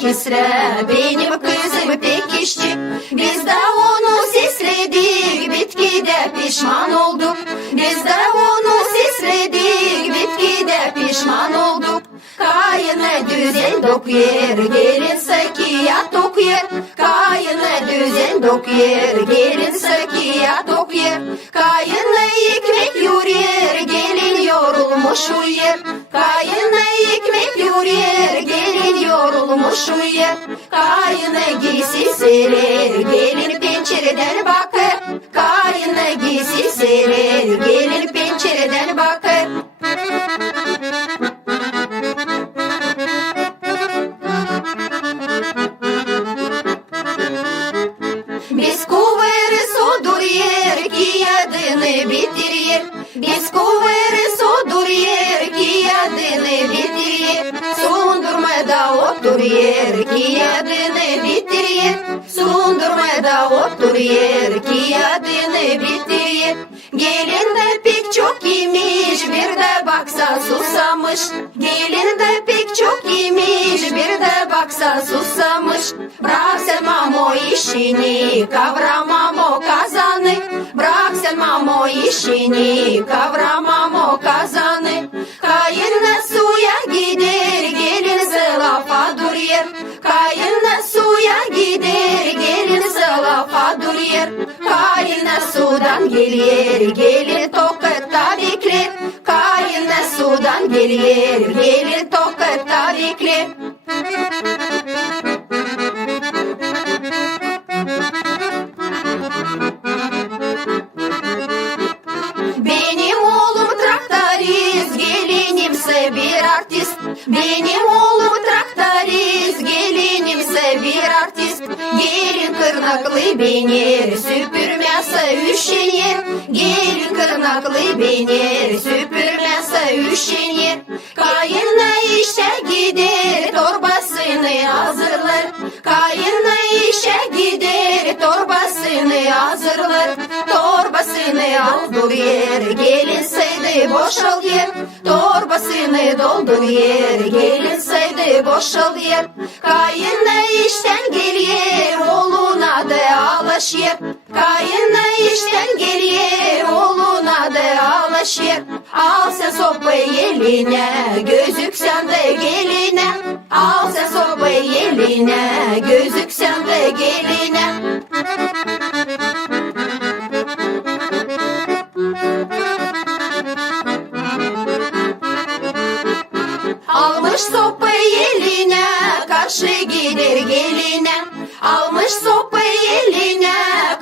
Kisra, benim kızım pek işçi. Biz de onu sesledik, bitkide pişman olduk. Biz de onu sesledik, bitkide pişman olduk. Kayını düzen dokuyer, gelin sakiyat okuyer. Kayını düzen dokuyer, gelin sakiyat okuyer. Kayını ekmek yürüyer, gelin yorulmuş uyur. Kayını ekmek yürüyer, gelin yorulmuş uyur. Kayını giysi serer, gelin pencereden bakır. Kayını giysi serer, gelin pencereden bakır. Biz kuvveri sodur yer ki adını bitirir. Biz kuvveri sodur yer ki adını bitirir. Sundurmada otur yer ki adını bitirir. Sundurmada otur yer ki adını bitirir. Gelin de pek çok imiş, bir de baksa susamış. Gelin de pek çok imiş, bir de baksa susamış. Bırak sen mamo işini, kavramam o kazanı. Bırak sen mamo işini, kavramam o kazanı. Kayınla suya gider, gelin zılafa dur yer. Kayınla suya gider, gelin zılafa dur yer. Kayınla sudan gelir, gelin Tokat'ta bekler. Kayınla sudan gelir, gelin Tokat'ta bekler. Benim oğlum traktorist, gelinimse bir artist. Benim oğlum traktorist, gelinimse bir artist. Gelin kırnaklı biner, süpürmezse üşenir. Gelin kırnaklı biner, süpürmezse üşenir. Kayınla işe gider, torbasını hazırlar. Kayınla işe gider, torbasını hazırlar. Torbasını doldur yer, gelin saydı boşal yer. Torbasını doldur yer, gelin saydı boşal yer. Kayınla işten gelir, oğluna da ağlaş yer. Kayınla işten gelir, oğluna da ağlaş yer. Al sen sopayı eline, gözüksen de geline. Al sen sopayı eline, gözüksen de geline. Almış sopayı eline, karşı gider geline. Almış sopayı eline,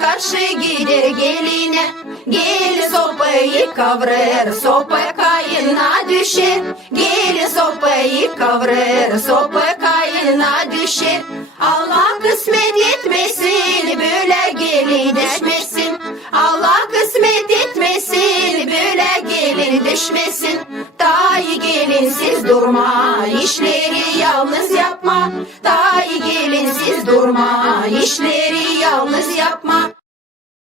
karşı gider geline. Gelin sopayı kavrar, sopa kayına düşer. Gelin sopayı kavrar, sopa kayına düşer. Allah kısmet etmesin, böyle gelin düşmesin. Allah kısmet etmesin, böyle gelin düşmesin. Dahi gelinsiz durma, işleri yalnız yapma. Dahi gelinsiz durma, işleri yalnız yapma.